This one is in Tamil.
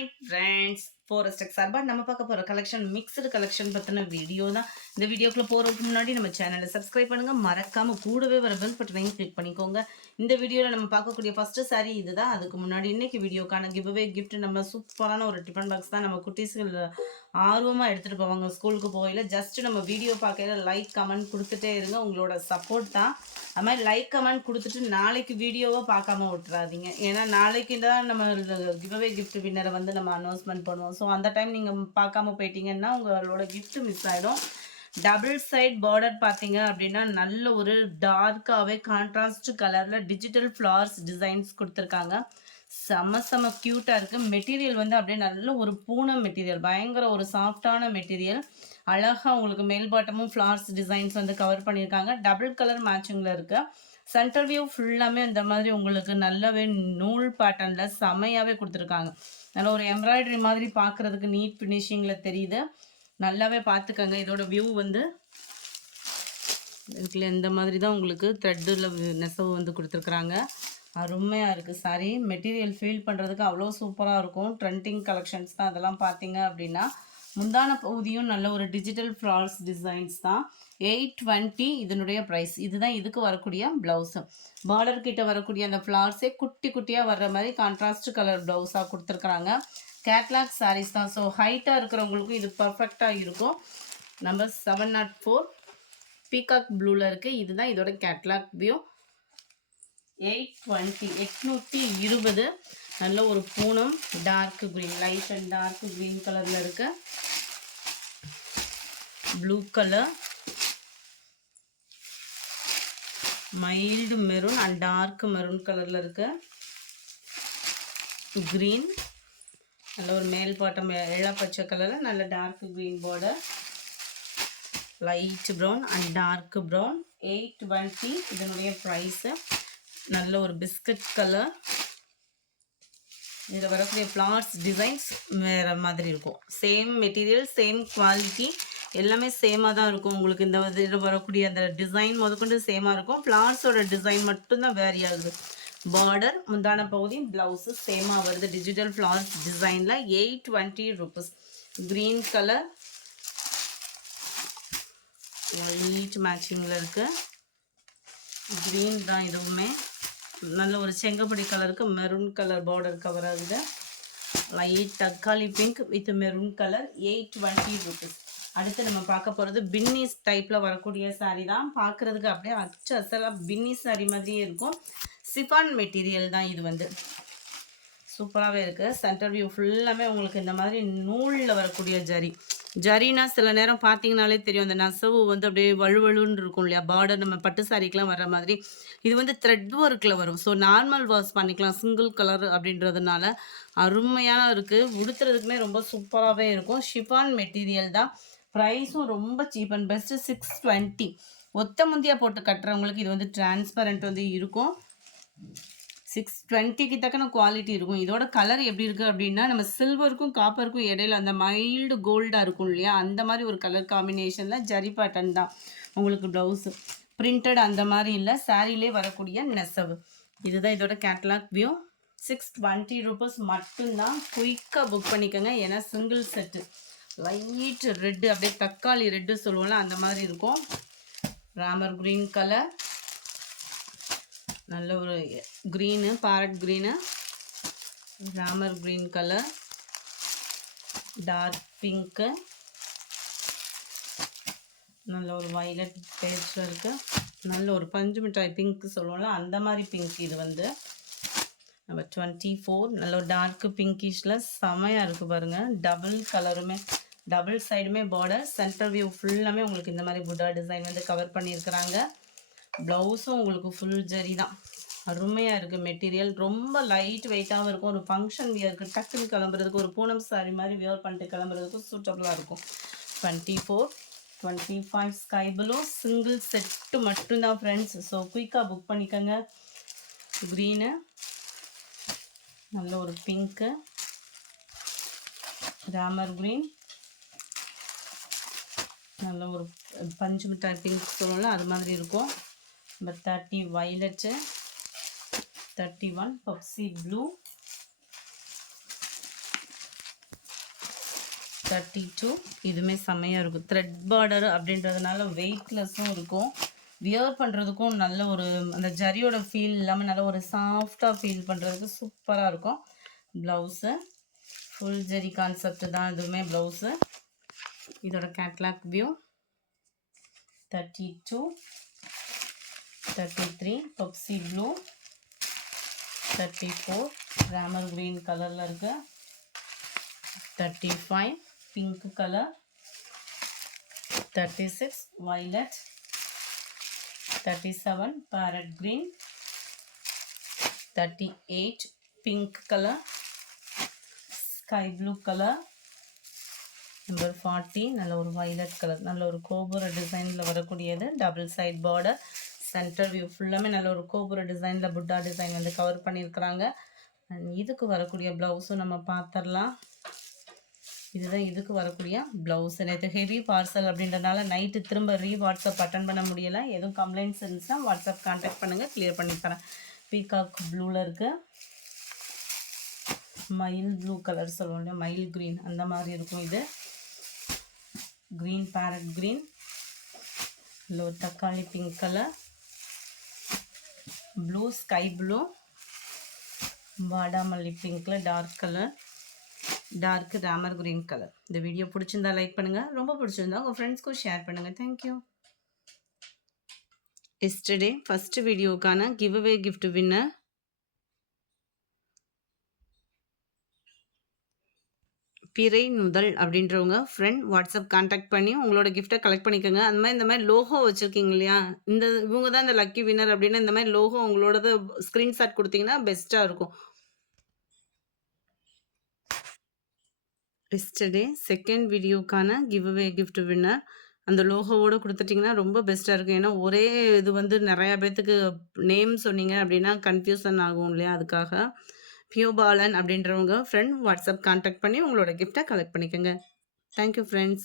Hi friends, Forest சார்பா நம்ம பார்க்க போற கலெக்ஷன் மிக்ஸ்டு கலெக்ஷன் பத்தின வீடியோ தான். இந்த வீடியோக்குள்ள போறதுக்கு முன்னாடி நம்ம சேனலை சப்ஸ்கிரைப் பண்ணுங்க, மறக்காம கூடவே வர பெல் பட்டனையும் கிளிக் பண்ணிக்கோங்க. இந்த வீடியோல நம்ம பார்க்கக்கூடிய ஃபர்ஸ்ட் சாரி இதுதான். அதுக்கு முன்னாடி இன்னைக்கு வீடியோக்கான கிவ்அவே கிஃப்ட் நம்ம சூப்பரான ஒரு டிஃபன் பாக்ஸ் தான். நம்ம குட்டீஸ்கள் ஆர்வமா எடுத்துட்டு போவாங்க ஸ்கூலுக்கு போகல. ஜஸ்ட் நம்ம வீடியோ பார்க்கல லைக் கமெண்ட் கொடுத்துட்டே இருங்க, உங்களோட சப்போர்ட் தான். அது மாதிரி லைக் கமெண்ட் கொடுத்துட்டு நாளைக்கு வீடியோவை பார்க்காம விட்டுறாதீங்க. ஏன்னா நாளைக்கு தான் நம்ம கிவ்அவே கிஃப்ட் வின்னரை வந்து நம்ம அனௌன்ஸ்மெண்ட் பண்ணுவோம். ஸோ அந்த டைம் நீங்கள் பார்க்காம போயிட்டீங்கன்னா உங்களோட கிஃப்ட் மிஸ் ஆகிடும். டபுள் சைட் பார்டர் பார்த்தீங்க அப்படின்னா நல்ல ஒரு டார்க்காகவே கான்ட்ராஸ்ட் கலரில் டிஜிட்டல் ஃப்ளவர்ஸ் டிசைன்ஸ் கொடுத்துருக்காங்க. செம்ம க்யூட்டாக இருக்குது. மெட்டீரியல் வந்து அப்படியே நல்ல ஒரு பூனம் மெட்டீரியல், பயங்கர ஒரு சாஃப்டான மெட்டீரியல். அழகாக உங்களுக்கு மேல் பாட்டமும் ஃப்ளவர்ஸ் டிசைன்ஸ் வந்து கவர் பண்ணியிருக்காங்க. டபுள் கலர் மேட்சிங்கில் இருக்குது. சென்டர் வியூ ஃபுல்லாமே இந்த மாதிரி உங்களுக்கு நல்லாவே நூல் பேட்டர்னில் செமையாகவே கொடுத்துருக்காங்க. நல்ல ஒரு எம்ப்ராய்டரி மாதிரி பார்க்குறதுக்கு நீட் ஃபினிஷிங்கில் தெரியுது. நல்லாவே பார்த்துக்கங்க. இதோட வியூ வந்து இதுக்குள்ள இந்த மாதிரி தான் உங்களுக்கு த்ரெட்டில் நெசவு வந்து கொடுத்துருக்குறாங்க. அருமையாக இருக்குது சாரி. மெட்டீரியல் ஃபீல் பண்ணுறதுக்கு அவ்வளோ சூப்பராக இருக்கும். ட்ரெண்டிங் கலெக்ஷன்ஸ் தான் அதெல்லாம் பார்த்தீங்க அப்படின்னா. முந்தான பகுதியும் நல்ல ஒரு டிஜிட்டல் ஃப்ளார்ஸ் டிசைன்ஸ் தான். 820 இதனுடைய ப்ரைஸ். இதுதான் இதுக்கு வரக்கூடிய ப்ளவுஸு. பார்டர் கிட்ட வரக்கூடிய அந்த ஃப்ளார்ஸே குட்டி குட்டியாக வர்ற மாதிரி கான்ட்ராஸ்ட் கலர் ப்ளவுஸாக கொடுத்துருக்குறாங்க. கேட்லாக் சாரீஸ் தான். ஸோ ஹைட்டாக இருக்கிறவங்களுக்கும் இது பர்ஃபெக்டாக இருக்கும். நம்பர் 704 பீகாக் ப்ளூவில் இருக்குது. இதுதான் இதோட கேட்லாக் வியூ. 820 நல்ல ஒரு பூனம் dark green, light and dark green கலரில் இருக்கு. Blue colour, mild maroon and dark maroon கலரில் இருக்கு. க்ரீன், நல்ல ஒரு மேல் பாட்டம் இள பச்சை கலரில் நல்ல dark green border. Light brown and dark brown. 820 இதனுடைய ப்ரைஸு. நல்ல ஒரு பிஸ்கட் கலர். இதில் வரக்கூடிய ஃப்ளார்ஸ் டிசைன்ஸ் வேறு மாதிரி இருக்கும். சேம் மெட்டீரியல், சேம் குவாலிட்டி, எல்லாமே சேமாக தான் இருக்கும். உங்களுக்கு இந்த இதில் வரக்கூடிய அந்த டிசைன் முதற்கொண்டு சேமாக இருக்கும். ஃப்ளார்ஸோட டிசைன் மட்டும்தான் வேரி ஆகுது. பார்டர், முந்தான பகுதி, ப்ளவுஸு சேமாக வருது. டிஜிட்டல் ஃப்ளார்ஸ் டிசைனில் 820 rupees. க்ரீன் கலர், ஒயிட் மேட்சிங்கில் இருக்குது. க்ரீன் தான் இதுவுமே. நல்ல ஒரு செங்கப்படி கலருக்கு மெரூன் கலர் பார்டர் கவர் ஆகுது. லைட் தக்காளி pink with maroon colour. 820 rupees. அடுத்து நம்ம பார்க்க போகிறது பின்னிஸ் டைப்பில் வரக்கூடிய சாரீ தான். பார்க்குறதுக்கு அப்படியே அச்சு அசலாக பின்னிஸ் சாரீ மாதிரியே இருக்கும். சிஃபான் மெட்டீரியல் தான் இது வந்து. சூப்பராகவே இருக்குது. சென்டர் வியூ ஃபுல்லாமே உங்களுக்கு இந்த மாதிரி நூலில் வரக்கூடிய ஜரினா சில நேரம் பார்த்தீங்கனாலே தெரியும், அந்த நெசவு வந்து அப்படியே வலுவலுன்னு இருக்கும் இல்லையா, பார்டர் நம்ம பட்டு சாரிக்கெலாம் வர மாதிரி. இது வந்து த்ரெட் ஒர்க்கில் வரும். ஸோ நார்மல் வாஷ் பண்ணிக்கலாம், சிங்கிள் கலர் அப்படின்றதுனால அருமையான இருக்குது. உடுத்துறதுக்குமே ரொம்ப சூப்பராகவே இருக்கும். ஷிஃபான் மெட்டீரியல் தான். ப்ரைஸும் ரொம்ப சீப் அண்ட் பெஸ்ட்டு. 620. ஒத்த முந்தியாக போட்டு கட்டுறவங்களுக்கு இது வந்து டிரான்ஸ்பரண்ட் வந்து இருக்கும். 620க்கு தக்கன குவாலிட்டி இருக்கும். இதோட கலர் எப்படி இருக்குது அப்படின்னா, நம்ம சில்வருக்கும் காப்பருக்கும் இடையில அந்த மைல்டு கோல்டாக இருக்கும் இல்லையா, அந்த மாதிரி ஒரு கலர் காம்பினேஷனில் ஜரி பேட்டர்ன் தான் உங்களுக்கு ப்ளவுஸு. பிரிண்டட் அந்த மாதிரி இல்லை, சாரிலே வரக்கூடிய நெசவு. இதுதான் இதோட கேட்லாக் வியூ. 620 rupees மட்டும்தான். குயிக்காக புக் பண்ணிக்கோங்க. ஏன்னா சிங்கிள் செட்டு. லைட் ரெட்டு, அப்படியே தக்காளி ரெட்டு சொல்லுவோம்ல அந்த மாதிரி இருக்கும். ராமர் க்ரீன் கலர், நல்ல ஒரு green, parrot green, Ramar green colour, dark pink, நல்ல ஒரு வயலட் பேஸில் இருக்குது. நல்ல ஒரு பஞ்சு மிட்டாய் பிங்க் சொல்லுவோம்ல அந்த மாதிரி பிங்க். இது வந்து நம்ம 24 நல்ல ஒரு டார்க் பிங்கிஷில் செமையாக இருக்குது பாருங்கள். டபுள் கலருமே, டபுள் சைடுமே பார்டர். சென்டர் வியூ ஃபுல்லாமே உங்களுக்கு இந்த மாதிரி புட்டா டிசைன் வந்து கவர் பண்ணியிருக்கிறாங்க. ப்ளவுஸும் உங்களுக்கு ஃபுல் ஜரி தான். அருமையாக இருக்குது மெட்டீரியல். ரொம்ப லைட் வெயிட்டாகவும் இருக்கும். ஒரு ஃபங்க்ஷன் வியருக்கு டக்குன்னு கிளம்புறதுக்கு, ஒரு பூனம் சாரி மாதிரி வியர் பண்ணிட்டு கிளம்புறதுக்கு சூட்டபுளாக இருக்கும். 24, 25 ஸ்கை ப்ளூ. சிங்கிள் செட்டு மட்டும்தான் ஃப்ரெண்ட்ஸ். ஸோ குயிக்காக புக் பண்ணிக்கோங்க. க்ரீனு, நல்ல ஒரு பிங்க்கு, ராமர் க்ரீன், நல்ல ஒரு பஞ்சு மிட்டாய் பிங்க் சொல்லலாம் அது மாதிரி இருக்கும். Number 30 violet, 31 Pepsi blue, 32. இதுவுமே செம்மையாக இருக்கும். த்ரெட் பார்டர் அப்படின்றதுனால வெயிட்லெஸ்ஸும் இருக்கும். வியர் பண்ணுறதுக்கும் நல்ல ஒரு அந்த ஜரியோட ஃபீல் இல்லாமல் நல்ல ஒரு சாஃப்டாக ஃபீல் பண்ணுறதுக்கு சூப்பராக இருக்கும். ப்ளவுஸு ஃபுல் ஜரி கான்செப்ட் தான் இதுவுமே ப்ளவுஸு. இதோட catalogue view 32, 33 Pepsi blue, 34 Ramar green கலரில் இருக்குது, 35 pink colour, 36 violet, 37 parrot green, 38 pink color, sky blue color, number 40 நல்ல ஒரு violet color, நல்ல ஒரு கோபுர டிசைனில் வரக்கூடியது, double side border, centre view ஃபுல்லாமே நல்ல ஒரு கோபுர டிசைனில் புட்டா டிசைன் வந்து கவர் பண்ணியிருக்கிறாங்க. இதுக்கு வரக்கூடிய ப்ளவுஸும் நம்ம பார்த்துடலாம். இதுதான் இதுக்கு வரக்கூடிய ப்ளவுஸ். நேற்று ஹெவி பார்சல் அப்படின்றதுனால நைட்டு திரும்ப வாட்ஸ்அப் அட்டன் பண்ண முடியலை. எதுவும் கம்ப்ளைண்ட்ஸ் இருந்துச்சுன்னா வாட்ஸ்அப் கான்டாக்ட் பண்ணுங்கள், கிளியர் பண்ணி தரேன். பீகாக் ப்ளூவில் இருக்குது, மயில் ப்ளூ கலர் சொல்லுவோம் இல்லையா, மயில் க்ரீன் அந்த மாதிரி இருக்கும். இது க்ரீன் பேரட் க்ரீன், இல்லை ஒரு தக்காளி pink colour, blue sky blue, வாடாமல்லி பிங்க்கில் dark colour, dark Ramar green colour. இந்த வீடியோ பிடிச்சிருந்தா லைக் பண்ணுங்கள், ரொம்ப பிடிச்சிருந்தா உங்கள் ஃப்ரெண்ட்ஸ்க்கும் ஷேர் பண்ணுங்கள். தேங்க்யூ. எஸ்டர்டே ஃபர்ஸ்ட் வீடியோக்கான giveaway gift winner Pirai Nuthal அப்படின்றவங்க ஃப்ரெண்ட் வாட்ஸ்அப் கான்டாக்ட் பண்ணி உங்களோட கிஃப்ட்டை கலெக்ட் பண்ணிக்கோங்க. அந்த மாதிரி இந்த மாதிரி லோகோ வச்சுருக்கீங்க இல்லையா, இவங்க தான் இந்த லக்கி வின்னர் அப்படின்னு இந்த மாதிரி லோகோ உங்களோடது ஸ்க்ரீன்ஷாட் கொடுத்தீங்கன்னா பெஸ்ட்டாக இருக்கும். எஸ்டர்டே செகண்ட் வீடியோக்கான கிவ் அவே கிஃப்ட் வின்னர் அந்த லோகோவோடு கொடுத்துட்டிங்கன்னா ரொம்ப பெஸ்ட்டாக இருக்கும். ஏன்னா ஒரே இது வந்து நிறையா பேர்த்துக்கு நேம் சொன்னீங்க அப்படின்னா கன்ஃபியூசன் ஆகும் இல்லையா, அதுக்காக பியோபாலன் அப்படின்றவங்க ஃப்ரெண்ட் வாட்ஸ்அப் கான்டாக்ட் பண்ணி உங்களோட கிஃப்ட்டை கலெக்ட் பண்ணிக்கோங்க. Thank you friends.